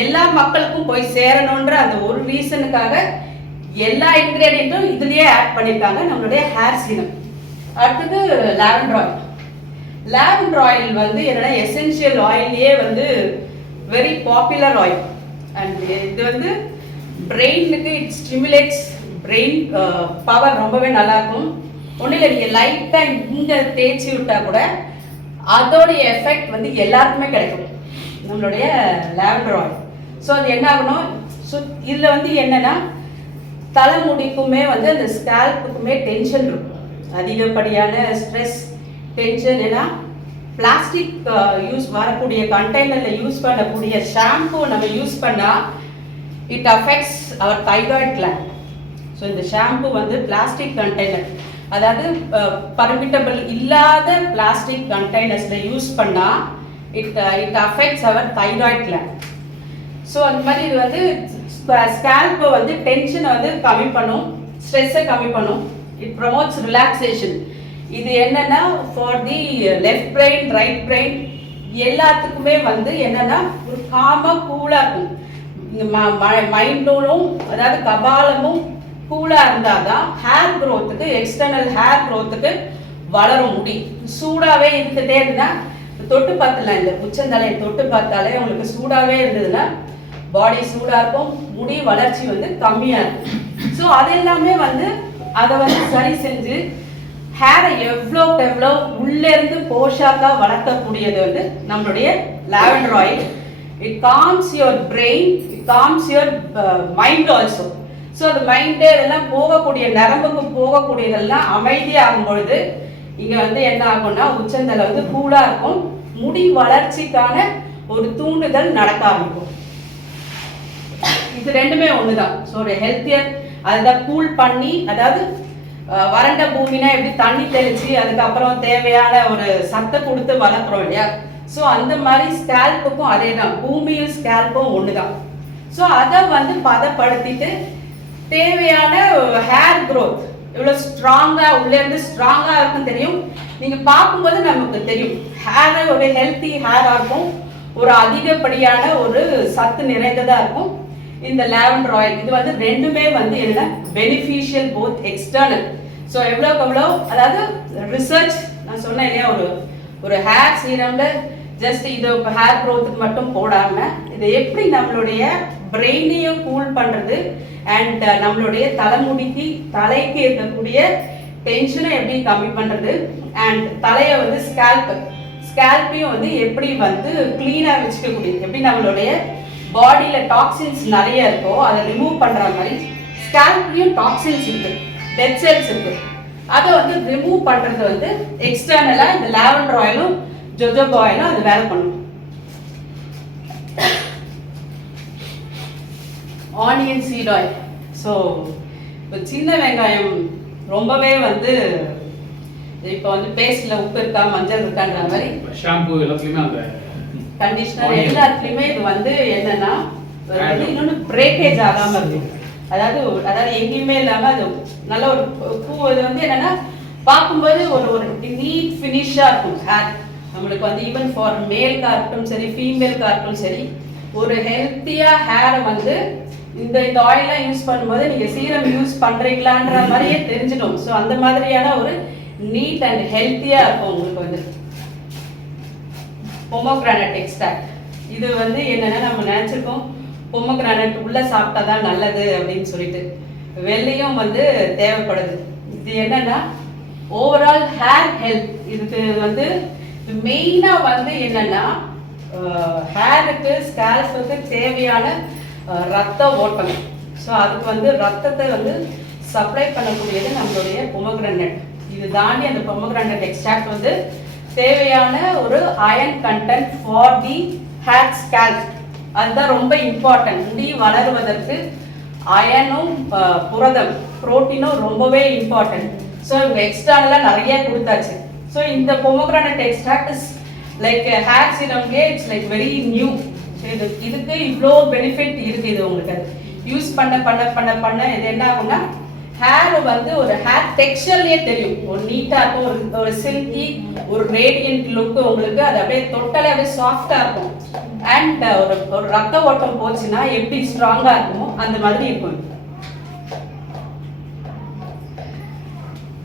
எல்லா மக்களுக்கும் போய் சேரணுன்ற அந்த ஒரு ரீசனுக்காக எல்லா இன்கிரீடியன்ட்டும் இதுலயே ஆட் பண்ணியிருக்காங்க நம்மளுடைய ஹேர் சீரம். அடுத்தது லாவெண்டர் ஆயில். லாவெண்டர் ஆயில் வந்து என்னன்னா எசென்ஷியல் ஆயிலே வந்து வெரி பாப்புலர் ஆயில். அண்ட் இது வந்து பிரெயினுக்கு இட் ஸ்டிமுலேட்ஸ் பிரெயின் பவர், ரொம்பவே நல்லா இருக்கும். ஒன்றும் இல்லை, நீங்கள் லைட்டாக இங்கே தேய்ச்சி விட்டா கூட அதோடைய எஃபெக்ட் வந்து எல்லாருக்குமே கிடைக்கும் நம்மளுடைய லாவெண்டர் ஆயில். ஸோ அது என்ன ஆகணும், ஸோ இதில் வந்து என்னன்னா தலைமுடிக்குமே வந்து அந்த ஸ்கால்ப்புக்குமே டென்ஷன் இருக்கும், அதிகப்படியான ஸ்ட்ரெஸ் டென்ஷன். ஏன்னா பிளாஸ்டிக் யூஸ் வரக்கூடிய கண்டெய்னரில் யூஸ் பண்ணக்கூடிய ஷாம்பு நம்ம யூஸ் பண்ணால் it affects our thyroid gland. So இந்த ஷாம்பு வந்து பிளாஸ்டிக் கண்டெய்னர், அதாவது பர்மிட்டபிள் இல்லாத பிளாஸ்டிக் கண்டெய்னர்ஸில் யூஸ் பண்ணால் it affects our thyroid gland. So அந்த மாதிரி இது வந்து ஸ்கேல்ப்பை வந்து டென்ஷனை வந்து கம்மி பண்ணும், ஸ்ட்ரெஸ்ஸை கம்மி பண்ணும். It promotes relaxation. இது என்னன்னா for the left brain, right brain எல்லாத்துக்குமே வந்து என்னன்னா ஒரு காமாக கூலாக இருக்கும். மைண்டும் அதாவது கபாலமும் கூலாக இருந்தால் தான் ஹேர் க்ரோத்துக்கு, எக்ஸ்டர்னல் ஹேர் க்ரோத்துக்கு வளரும். முடி சூடாகவே இருந்துகிட்டே இருந்தால் தொட்டு பார்த்தலாம், இந்த உச்சந்தலையை தொட்டு பார்த்தாலே உங்களுக்கு சூடாகவே இருந்ததுன்னா பாடி சூடாக இருக்கும், முடி வளர்ச்சி வந்து கம்மியாக இருக்கும். ஸோ அது எல்லாமே வந்து அதை வந்து சரி செஞ்சு ஹேரை எவ்வளோக்கு எவ்வளோ உள்ளேருந்து போஷாக்காக வளர்க்கக்கூடியது வந்து நம்மளுடைய lavender oil. It comes your brain, it comes your mind also. So அது மைண்டு இதெல்லாம் போகக்கூடிய நரம்புக்கு போகக்கூடியதெல்லாம் அமைதியாகும் பொழுது இங்கே வந்து என்ன ஆகும்னா உச்சந்தலை வந்து கூலாக இருக்கும், முடி வளர்ச்சிக்கான ஒரு தூண்டுதல் நடக்க ஆரம்பிக்கும். இது ரெண்டுமே ஒன்று தான். ஸோ ஒரு ஹெல்த்தியர் அதுதான் கூல் பண்ணி, அதாவது வறண்ட பூமினா எப்படி தண்ணி தெளிச்சு அதுக்கப்புறம் தேவையான ஒரு சத்தை கொடுத்து வளர்க்குறோம் இல்லையா, ஸோ அந்த மாதிரி ஸ்கேல்ப்புக்கும் அதே தான், பூமியும் ஸ்கேல்ப்பும் ஒன்று தான். ஸோ அதை வந்து பதப்படுத்திட்டு தேவையான ஹேர் க்ரோத் இவ்வளோ ஸ்ட்ராங்காக உள்ளேருந்து ஸ்ட்ராங்காக இருக்குன்னு தெரியும். நீங்கள் பார்க்கும்போது நமக்கு தெரியும் ஹேர் ஒரு ஹெல்த்தி ஹேராக இருக்கும், ஒரு அதிகப்படியான ஒரு சத்து நிறைந்ததா இருக்கும் இந்த லாவெண்டர் ஆயில். இது வந்து ரெண்டுமே வந்து என்ன பெனிஃபிஷியல் போத் எக்ஸ்டர்னல். ஸோ எவ்வளோக்கு எவ்வளோ, அதாவது ரிசர்ச் நான் சொன்னேன் இல்லையா, ஒரு ஹேர் சீரம்ல ஜஸ்ட் இது ஹேர் க்ரோத்துக்கு மட்டும் போடாம இதை எப்படி நம்மளுடைய பிரெயினையும் கூல் பண்றது அண்ட் நம்மளுடைய தலைமுடிக்கு தலைக்கு இருக்கக்கூடிய டென்ஷனை எப்படி கம்மி பண்றது அண்ட் தலையை வந்து ஸ்கேல்பையும் வந்து எப்படி வந்து கிளீனா வச்சுக்கக்கூடியது, எப்படி நம்மளுடைய பாடியில டாக்ஸின்ஸ் நிறைய இருக்கோ அதை ரிமூவ் பண்ற மாதிரி ஸ்கேல்ப்லயும் டாக்ஸின்ஸ் இருக்கு, டெட் செல்ஸ் இருக்கு, அதை வந்து ரிமூவ் பண்றது வந்து எக்ஸ்டர்னலா இந்த லாவெண்டர் ஆயிலும் ஜோஜோபா ஆயிலும் அது வேலை பண்ணும். Onion seed oil. ஸோ சின்ன வெங்காயம் ரொம்பவே வந்து இப்போ வந்து பேஸ்ட்ல உப்பு இருக்கா மஞ்சள் இருக்கான்ற மாதிரி ஷாம்பு எல்லாத்துலயுமே அந்த கண்டிஷனர் எல்லாத்துலயுமே இது வந்து என்னன்னா இன்னொன்று பிரேக்கேஜ் ஆகாம இருக்கும். அதாவது எங்கேயுமே இல்லாம அது நல்ல ஒரு பூ. இது வந்து என்னன்னா பார்க்கும்போது ஒரு நீட் ஃபினிஷா இருக்கும் ஹேர். நம்மளுக்கு வந்து ஈவன் ஃபார் மேல்கா இருக்கட்டும் சரி ஃபீமேல்கா இருக்கட்டும் சரி ஒரு ஹெல்த்தியா ஹேரை வந்து இந்த ஆயிலாம் யூஸ் பண்ணும்போது நீங்க சீரம் யூஸ் பண்றீங்களான்ற மாதிரியே தெரிஞ்சிடும். ஸோ அந்த மாதிரியான ஒரு நீட் அண்ட் ஹெல்த்தியா இருக்கும் உங்களுக்கு வந்து. Pomegranate extract. இது வந்து என்னன்னா நம்ம நினைச்சிருக்கோம் பொமோகிரானட் உள்ள சாப்பிட்டாதான் நல்லது அப்படின்னு சொல்லிட்டு, வெள்ளையும் வந்து தேவைப்படுது. இது என்னன்னா ஓவரால் ஹேர் ஹெல்த். இதுக்கு வந்து மெயினா வந்து என்னன்னா ஹேருக்கு ஸ்கேல்புக்கு தேவையான ரத்த ஓட்டம். ஸோ அதுக்கு வந்து ரத்தத்தை வந்து சப்ளை பண்ணக்கூடியது நம்மளுடைய பொமோகிரானட். இது தாண்டி அந்த பொமோகிரானட் எக்ஸ்ட்ராக்ட் வந்து தேவையான ஒரு iron content for the hair scalp. அதுதான் ரொம்ப இம்பார்ட்டன்ட். முடி வளருவதற்கு அயனும் புரதம் புரோட்டீனும் ரொம்பவே இம்பார்ட்டன்ட். ஸோ இவங்க எக்ஸ்ட்ரானலாக நிறைய கொடுத்தாச்சு. ஸோ இந்த pomegranate extract is like hair சீரம்லே இட்ஸ் லைக் வெரி நியூ. இதுக்கு இவ்வளோ பெனிஃபிட் இருக்கு. இது உங்களுக்கு யூஸ் பண்ண பண்ண பண்ண பண்ண இது என்ன ஆகும்னா ஹேர் வந்து ஒரு ஹேர் டெக்ஸ்சர்லயே தெரியும். ஒரு நீட்டா இருக்கும், ஒரு சில்கி ஒரு ரேடியன்ட் லுக் உங்களுக்கு. அது அப்படியே தொட்டலே அப்படியே சாஃப்டா இருக்கும். அண்ட் ஒரு ரத்த ஓட்டம் போச்சுன்னா எப்படி ஸ்ட்ராங்கா இருக்குமோ அந்த மாதிரி இருக்கும்.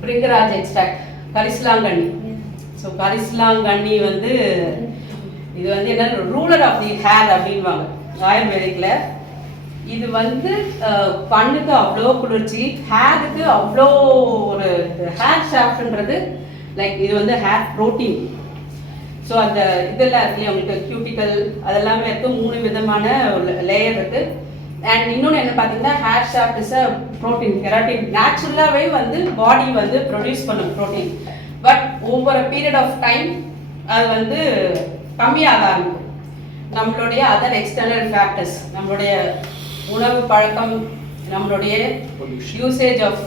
பிரிங்கராஜ் எக்ஸ்ட்ராக்ட், கரிசலாங்கண்ணி. ஸோ கரிசலாங்கண்ணி வந்து இது வந்து என்ன ரூலர் ஆஃப் தி ஹேர் அப்படின்வாங்க ஆயுர்வேதிக்ல. இது வந்து கண்ணுக்கு அவ்வளோ குளிர்ச்சி, ஹேருக்கு அவ்வளோ ஒரு ஹேர் ஷாஃப்ட்ன்றது லைக் இது வந்து ஹேர் ப்ரோட்டீன். ஸோ அந்த இதெல்லாம் இருக்குல்லையா உங்களுக்கு கியூட்டிக்கல் அதெல்லாமே இருக்கு. 3 விதமான லேயர் இருக்கு. அண்ட் இன்னொன்று என்ன பார்த்தீங்கன்னா hair shaft is a protein keratin. நேச்சுரலாகவே வந்து பாடி வந்து ப்ரொடியூஸ் பண்ணும் protein. But over a period of time அது வந்து கம்மியாக ஆரம்பிக்கும். நம்மளுடைய அதர் எக்ஸ்டர்னல் ஃபேக்டர்ஸ், நம்மளுடைய உணவு பழக்கம், நம்மளுடைய யூசேஜ் ஆஃப்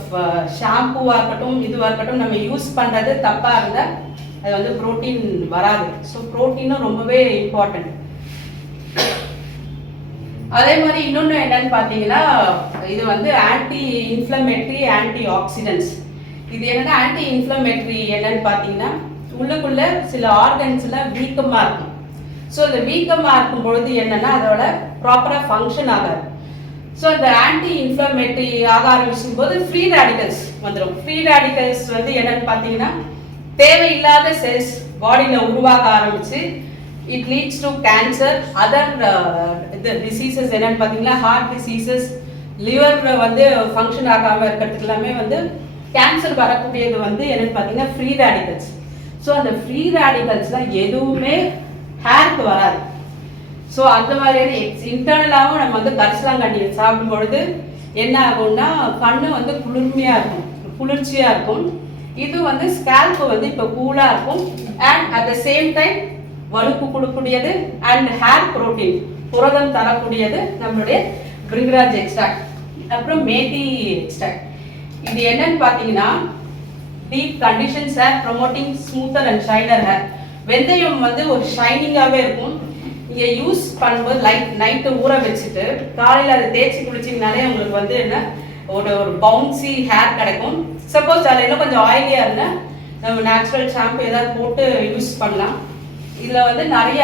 ஷாம்புவாக இருக்கட்டும் இதுவாக இருக்கட்டும், நம்ம யூஸ் பண்ணுறது தப்பாக இருந்தால் அது வந்து ப்ரோட்டீன் வராது. ஸோ ப்ரோட்டீனும் ரொம்பவே இம்பார்ட்டன்ட். அதே மாதிரி இன்னொன்று என்னன்னு பார்த்தீங்கன்னா இது வந்து ஆன்டி இன்ஃப்ளமேட்டரி ஆன்டி ஆக்சிடென்ட்ஸ். இது என்னன்னா ஆன்டி இன்ஃப்ளமேட்டரி என்னன்னு பார்த்தீங்கன்னா உள்ளுக்குள்ள சில ஆர்கன்ஸ்ல வீக்கமாக இருக்கும். ஸோ இந்த வீக்கமாக இருக்கும் பொழுது என்னன்னா அதோட ப்ராப்பராக ஃபங்க்ஷன் ஆகாது. ஸோ இந்த ஆன்டி இன்ஃப்ளமேட்டரி ஆக ஆரம்பிக்கும் போது ஃப்ரீ ரேடிக்கல்ஸ் வந்துடும். ஃப்ரீ ரேடிக்கல்ஸ் வந்து என்னன்னு பார்த்தீங்கன்னா தேவையில்லாத செல்ஸ் பாடியில் உருவாக ஆரம்பிச்சு it leads to cancer, other diseases என்னன்னு பார்த்தீங்கன்னா ஹார்ட் டிசீசஸ், லிவர் வந்து ஃபங்க்ஷன் ஆகாமல் இருக்கிறதுக்கு எல்லாமே வந்து கேன்சர் வரக்கூடியது வந்து என்னன்னு பார்த்தீங்கன்னா ஃப்ரீ ரேடிக்கல்ஸ். ஸோ அந்த ஃப்ரீ ரேடிக்கல்ஸ்லாம் எதுவுமே ஹேருக்கு வராது. ஸோ அந்த மாதிரியான இன்டர்னலாகவும் நம்ம வந்து கரிசலாங்கண்ணி சாப்பிடும் பொழுது என்ன ஆகும்னா கண்ணு வந்து குளிர்மையாக இருக்கும், குளிர்ச்சியாக இருக்கும். இது வந்து ஸ்கேல்ப் வந்து இப்போ கூலாக இருக்கும். And at the same time வலுப்பு கொடுக்கக்கூடியது அண்ட் ஹேர் ப்ரோட்டீன் புரதம் தரக்கூடியது நம்மளுடைய பிரிங்கராஜ் எக்ஸ்ட்ராக்ட். அப்புறம் மேத்தி எக்ஸ்ட்ராக்ட். இது என்னன்னு பார்த்தீங்கன்னா deep conditions hair promoting smoother and shiner hair. வெந்தயம் வந்து ஒரு ஷைனிங்காகவே இருக்கும். நீங்கள் யூஸ் பண்ணும்போது நைட்டு ஊற வச்சுட்டு காலையில் அதை தேய்ச்சி குளிச்சிங்கனாலே உங்களுக்கு வந்து என்ன ஒரு பவுன்சி ஹேர் கிடைக்கும். சப்போஸ் அதில் இன்னும் கொஞ்சம் ஆயிலியாக இருந்தால் நம்ம நேச்சுரல் ஷாம்பு ஏதாவது போட்டு யூஸ் பண்ணலாம். இதில் வந்து நிறைய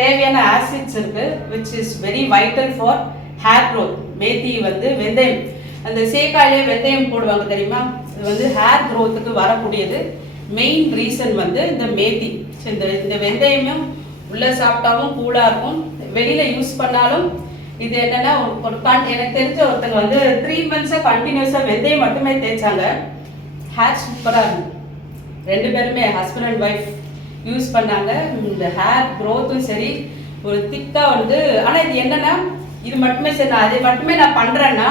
தேவையான ஆசிட்ஸ் இருக்கு which is very vital for hair growth. Methi வந்து வெந்தயம், அந்த சேக்காயிலே வெந்தயம் போடுவாங்க தெரியுமா, இது வந்து ஹேர் க்ரோத்துக்கு வரக்கூடியது. மெயின் ரீசன் வந்து இந்த மேத்தி. ஸோ இந்த வெந்தயமும் உள்ளே சாப்பிட்டாலும் கூலாக இருக்கும், வெளியில் யூஸ் பண்ணாலும் இது என்னென்னா ஒரு எனக்கு தெரிஞ்ச ஒருத்தங்க வந்து 3 months கண்டினியூஸாக வெந்தயம் மட்டுமே தேய்ச்சாங்க, ஹேர் சூப்பராக இருக்கும். 2 பேருமே ஹஸ்பண்ட் அண்ட் ஒய்ஃப் யூஸ் பண்ணாங்க. இந்த ஹேர் க்ரோத்தும் சரி ஒரு திக்காக வந்து. ஆனால் இது என்னென்னா இது மட்டுமே சரி, நான் அதை மட்டுமே நான் பண்ணுறேன்னா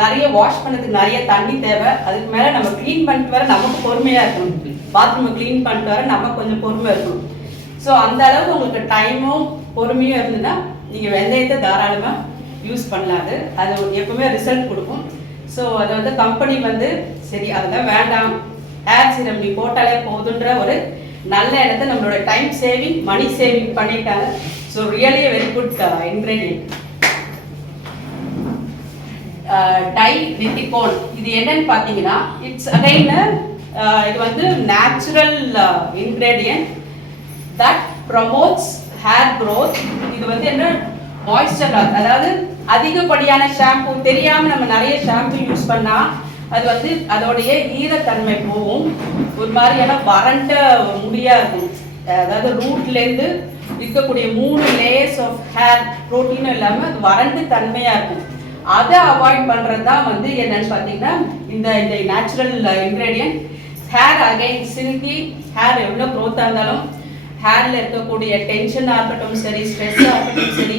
நிறைய வாஷ் பண்ணதுக்கு நிறைய தண்ணி தேவை. அதுக்கு மேலே நம்ம க்ளீன் பண்ணிட்டு வர நமக்கு பொறுமையாக இருக்கணும், பாத்ரூமை க்ளீன் பண்ணிட்டு வர நம்ம கொஞ்சம் பொறுமையாக இருக்கணும். ஸோ அந்த அளவுக்கு உங்களுக்கு டைமும் பொறுமையும் இருந்ததுன்னா நீங்கள் வெந்தயத்தை தாராளமாக யூஸ் பண்ணலாம். அது எப்பவுமே ரிசல்ட் கொடுக்கும். ஸோ அதை வந்து கம்பெனி வந்து சரி அதெல்லாம் வேண்டாம், ஹேர் சீரம் நீ போட்டாலே போதுன்ற ஒரு நல்ல இடத்த நம்மளோட டைம் சேவிங் மணி சேவிங் பண்ணிட்டாங்க. So really very good ingredient. டைலித்திகோன் இது என்னன்னு பார்த்தீங்கன்னா இட்ஸ் அகைன் இது வந்து natural ingredient that promotes hair growth. இது வந்து என்ன மாய்ஸ்சர், அதாவது அதிகப்படியான ஷாம்பு தெரியாமல் நம்ம நிறைய ஷாம்பு யூஸ் பண்ணால் அது வந்து அதோடைய ஈரத்தன்மை போகும், ஒரு மாதிரியான வறண்ட முடியாக இருக்கும். அதாவது ரூட்லேருந்து இருக்கக்கூடிய 3 லேயர்ஸ் ஆஃப் ஹேர் ப்ரோட்டீனும் இல்லாமல் அது வறண்டு தன்மையாக இருக்கும். அதை அவாய்ட் பண்ணுறது தான் வந்து என்னன்னு பார்த்தீங்கன்னா இந்த natural ingredient. Hair again silky hair எவ்வளோ க்ரோத்தாக இருந்தாலும் ஹேரில் இருக்கக்கூடிய டென்ஷனாக இருக்கட்டும் சரி, ஸ்ட்ரெஸ்ஸாக இருக்கட்டும் சரி,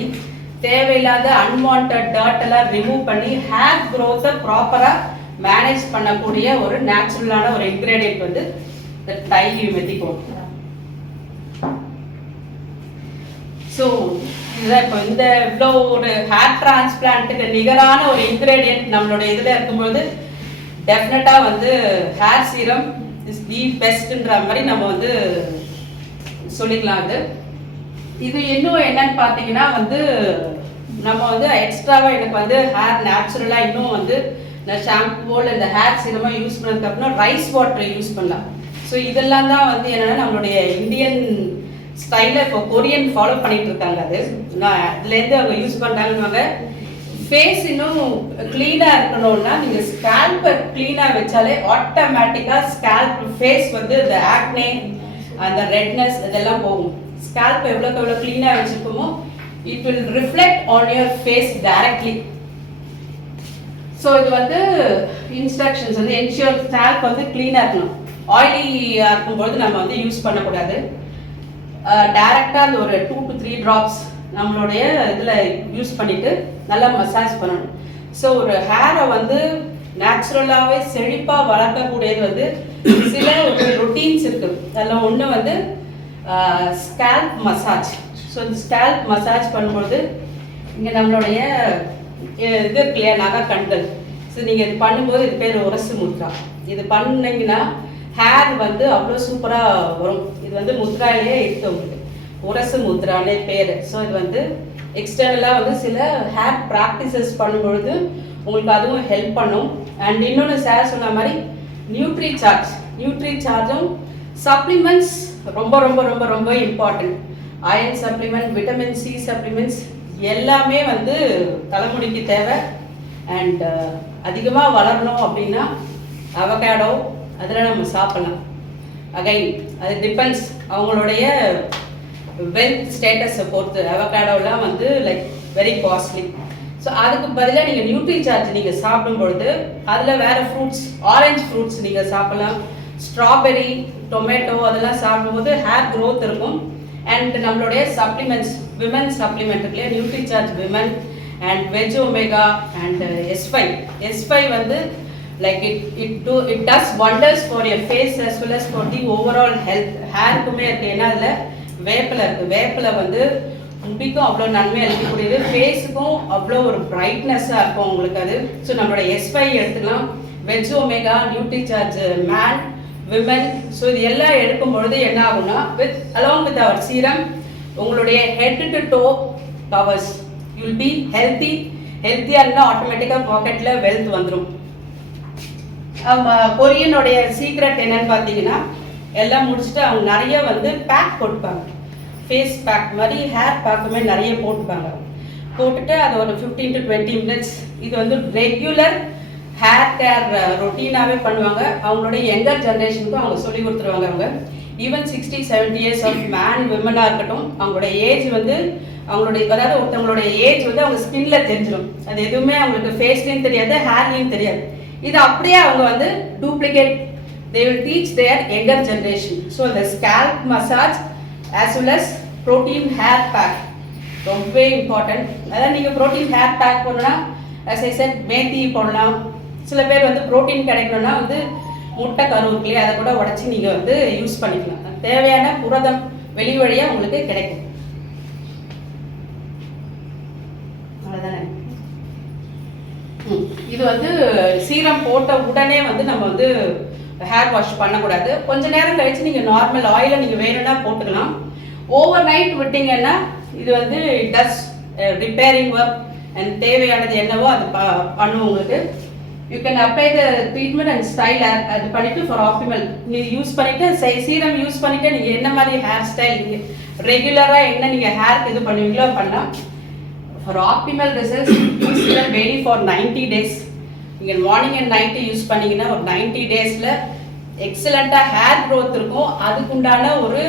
தேவையில்லாத அன்வான்ட் டர்ட் எல்லாம் ரிமூவ் பண்ணி ஹேர் க்ரோத்தை ப்ராப்பராக மேனேஜ் பண்ணக்கூடிய ஒரு நேச்சுரலான ஒரு இன்க்ரீடியன்ட் வந்து இந்த டைலித்திகோன். ஸோ இதுதான் இப்போ இந்த இவ்வளோ ஒரு ஹேர் டிரான்ஸ்பிளான்ட்டுக்கு நிகரான ஒரு இன்க்ரீடியன்ட் நம்மளோட இதில் இருக்கும்போது டெஃபினட்டாக வந்து ஹேர் சீரம் இஸ் தி பெஸ்ட்ன்ற மாதிரி நம்ம வந்து சொல்லிக்கலாம். இது இன்னும் என்னன்னு பார்த்தீங்கன்னா வந்து நம்ம வந்து எக்ஸ்ட்ராவாக எனக்கு வந்து ஹேர் நேச்சுரலாக இன்னும் வந்து இந்த ஷாம்புவோல் இந்த ஹேர் சீரமா யூஸ் பண்ணதுக்கப்புறம் ரைஸ் வாட்டரை யூஸ் பண்ணலாம். ஸோ இதெல்லாம் தான் வந்து என்னென்னா நம்மளுடைய இந்தியன் ஸ்டைலில் இப்போ கொரியன் ஃபாலோ பண்ணிட்டு இருக்காங்க. அது நான் அதுலேருந்து அவங்க யூஸ் பண்ணுறாங்கன்னு ஃபேஸ் இன்னும் க்ளீனாக இருக்கணும்னா நீங்கள் ஸ்கேல்பை க்ளீனாக வச்சாலே ஆட்டோமேட்டிக்காக ஸ்கேல்ப் ஃபேஸ் வந்து இந்த ஆக்னே அந்த ரெட்னஸ் இதெல்லாம் போகும். ஸ்கேல்ப் எவ்வளோக்கு எவ்வளோ க்ளீனாக வச்சுருக்கோமோ it will reflect on your face directly. So இது வந்து இன்ஸ்ட்ரக்ஷன்ஸ் வந்து என்ஷூர் ஸ்கேல்ப் வந்து க்ளீனாக இருக்கணும். ஆயிலியாக இருக்கும்பொழுது நம்ம வந்து யூஸ் பண்ணக்கூடாது. டைரெக்டாக அந்த ஒரு 2 to 3 drops நம்மளுடைய இதில் யூஸ் பண்ணிவிட்டு நல்லா மசாஜ் பண்ணணும். ஸோ ஒரு ஹேரை வந்து நேச்சுரலாகவே செழிப்பாக வளர்க்கக்கூடியது வந்து சில ஒரு ரொட்டீன்ஸ் இருக்குது. அதில் ஒன்று வந்து ஸ்கேல்ப் மசாஜ். ஸோ இந்த ஸ்கேல்ப் மசாஜ் பண்ணும்பொழுது இங்கே நம்மளுடைய இது இருக்கு இல்லையா நகை கண்கள். ஸோ நீங்கள் இது பண்ணும்போது இது பேர் உரசு முத்ரா. இது பண்ணிங்கன்னா ஹேர் வந்து அவ்வளோ சூப்பராக வரும். இது வந்து முத்ராலேயே இருக்கு உங்களுக்கு உரசு முத்ரானே பேர். ஸோ இது வந்து எக்ஸ்டர்னலாக வந்து சில ஹேர் ப்ராக்டிசஸ் பண்ணும்பொழுது உங்களுக்கு அதுவும் ஹெல்ப் பண்ணும். அண்ட் இன்னொன்று சார் சொன்ன மாதிரி நியூட்ரி சார்ஜும் சப்ளிமெண்ட்ஸ் ரொம்ப ரொம்ப ரொம்ப ரொம்ப important. Iron supplement, vitamin C supplements எல்லாமே வந்து தலைமுடிக்கு தேவை. அண்ட் அதிகமாக வளரணும் அப்படின்னா அவகேடோ அதில் நம்ம சாப்பிடலாம். அகைன் அது டிபெண்ட்ஸ் அவங்களுடைய வெல்த் ஸ்டேட்டஸை பொறுத்து. அவகேடோலாம் வந்து லைக் வெரி காஸ்ட்லி. ஸோ அதுக்கு பதிலாக நீங்கள் நியூட்ரி சார்ஜ் நீங்கள் சாப்பிடும் பொழுது அதில் வேறு ஃப்ரூட்ஸ், ஆரஞ்சு ஃப்ரூட்ஸ் நீங்கள் சாப்பிடலாம். ஸ்ட்ராபெரி, டொமேட்டோ அதெல்லாம் சாப்பிடும்போது ஹேர் க்ரோத் இருக்கும். அண்ட் நம்மளுடைய சப்ளிமெண்ட்ஸ், விமன் சப்ளிமெண்ட் இருக்குல்லையா, nutri charge women and veg omega and S5 வந்து like it does wonders for your face as well as for the overall health. ஹேருக்குமே இருக்குது. ஏன்னா அதில் வேப்பிலை இருக்குது. வேப்பிலை வந்து முடிக்கும் அவ்வளோ நன்மை அளிக்கக்கூடியது, ஃபேஸுக்கும் அவ்வளோ ஒரு பிரைட்னஸ்ஸாக இருக்கும் உங்களுக்கு அது. ஸோ நம்மளோட S5 எடுத்துக்கலாம். Veg omega, nutri charge man, women. So இது எல்லாம் எடுக்கும் பொழுது என்ன ஆகும்னா அலாங் வித் அவர் சீரம் உங்களுடைய head to to covers. You will be ஹெல்த்தியாக இருந்தால் ஆட்டோமேட்டிக்காக பாக்கெட்டில் வெல்த் வந்துடும். கொரியனுடைய சீக்ரெட் என்னன்னு பார்த்தீங்கன்னா எல்லாம் முடிச்சுட்டு அவங்க நிறைய வந்து பேக் கொடுப்பாங்க. ஃபேஸ் பேக் மாதிரி ஹேர் பேக்குமே நிறைய போட்டுப்பாங்க. போட்டுட்டு அது ஒரு 15 to 20 minutes இது வந்து ரெகுலர் ஹேர் கேர் ரொட்டீனாகவே பண்ணுவாங்க. அவங்களுடைய யங்கர் ஜென்ரேஷனுக்கும் அவங்க சொல்லி கொடுத்துருவாங்க. அவங்க ஈவன் 60-70 இயர்ஸ் ஆஃப் மேன் விமனாக இருக்கட்டும், அவங்களுடைய ஏஜ் வந்து அவங்களுடைய அதாவது ஒருத்தவங்களுடைய ஏஜ் வந்து அவங்க ஸ்கின்ல தெரிஞ்சிடும். அது எதுவுமே அவங்களுக்கு ஃபேஸ்லேயும் தெரியாது, ஹேர்லேயும் தெரியாது. இது அப்படியே அவங்க வந்து duplicate they will teach their younger generation. So the scalp massage as well as protein hair pack ரொம்ப இம்பார்ட்டன்ட். அதாவது நீங்கள் ப்ரோட்டீன் ஹேர் பேக் போடலாம், as I said மேத்தி போடலாம். சில பேர் வந்து ப்ரோட்டீன் கிடைக்கணும்னா வந்து முட்டை கரு இருக்குல்லையே அதை கூட உடச்சி நீங்கள் வந்து யூஸ் பண்ணிக்கலாம். தேவையான புரதம் வெளி வழியாக உங்களுக்கு கிடைக்கும். அவ்வளோதானே. இது வந்து சீரம் போட்ட உடனே வந்து நம்ம வந்து ஹேர் வாஷ் பண்ணக்கூடாது. கொஞ்ச நேரம் கழிச்சு நீங்கள் நார்மல் ஆயிலை நீங்கள் வேணும்னா போட்டுக்கலாம். ஓவர் நைட் விட்டிங்கன்னா இது வந்து டஸ் ரிப்பேரிங் ஒர்க் அண்ட் தேவையானது என்னவோ அது பண்ணும் உங்களுக்கு. You can apply the treatment and style அது பண்ணிவிட்டு ஃபார் ஆப்டிமல் நீங்கள் யூஸ் பண்ணிவிட்டு சீரம் யூஸ் பண்ணிவிட்டு நீங்கள் என்ன மாதிரி ஹேர் ஸ்டைல் நீங்கள் ரெகுலராக என்ன நீங்கள் ஹேருக்கு இது பண்ணுவீங்களோ பண்ணலாம். For optimal results use daily for 90 days. நீங்கள் மார்னிங் அண்ட் நைட்டு யூஸ் பண்ணிங்கன்னா ஒரு 90 daysல எக்ஸலண்ட்டாக ஹேர் க்ரோத் இருக்கும். அதுக்குண்டான ஒரு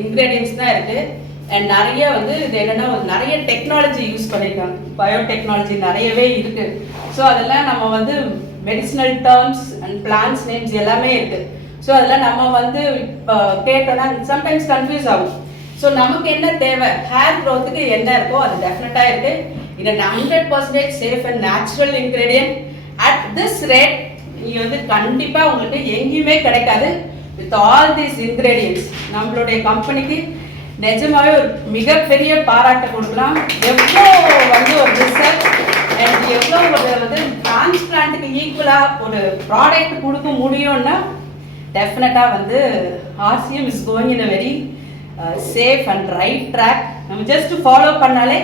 இன்க்ரீடியன்ஸ் தான் இருக்குது. அண்ட் நிறைய வந்து இது என்னென்னா நிறைய டெக்னாலஜி யூஸ் பண்ணியிருக்காங்க. பயோடெக்னாலஜி நிறையவே இருக்குது. ஸோ அதெல்லாம் நம்ம வந்து medicinal terms and plants names எல்லாமே இருக்குது. ஸோ அதெல்லாம் நம்ம வந்து கேட்டோன்னா சம்டைம்ஸ் கன்ஃபியூஸ் ஆகும். ஸோ நமக்கு என்ன தேவை, ஹேர் க்ரோத்துக்கு என்ன இருக்கோ அது டெஃபினட்டாக இருக்குது. இது 100% safe and natural ingredient. At this rate நீங்கள் வந்து கண்டிப்பாக உங்களுக்கு எங்கேயுமே கிடைக்காது. வித் ஆல் தீஸ் இன்க்ரீடியன்ட்ஸ் நம்மளுடைய கம்பெனிக்கு நிஜமாவே ஒரு மிகப்பெரிய பாராட்டை கொடுக்கலாம். எவ்வளோ வந்து ஒரு ரிசர்ச் அண்ட் எவ்வளோ ஒரு வந்து டிரான்ஸ்பிளான்ட்டுக்கு ஈக்குவலாக ஒரு ப்ராடக்ட் கொடுக்க முடியும்னா டெஃபினட்டாக வந்து RCM is going in a very safe and right track. நம்ம ஜஸ்ட் ஃபாலோ பண்ணாலே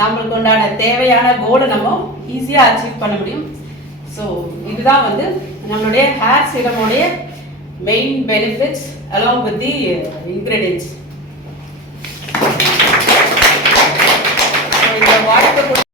நம்மளுக்கு உண்டான தேவையான கோலை நம்ம ஈஸியாக அச்சீவ் பண்ண முடியும். ஸோ இதுதான் வந்து நம்மளுடைய ஹேர் சீரமுடைய main benefits along with the ingredients.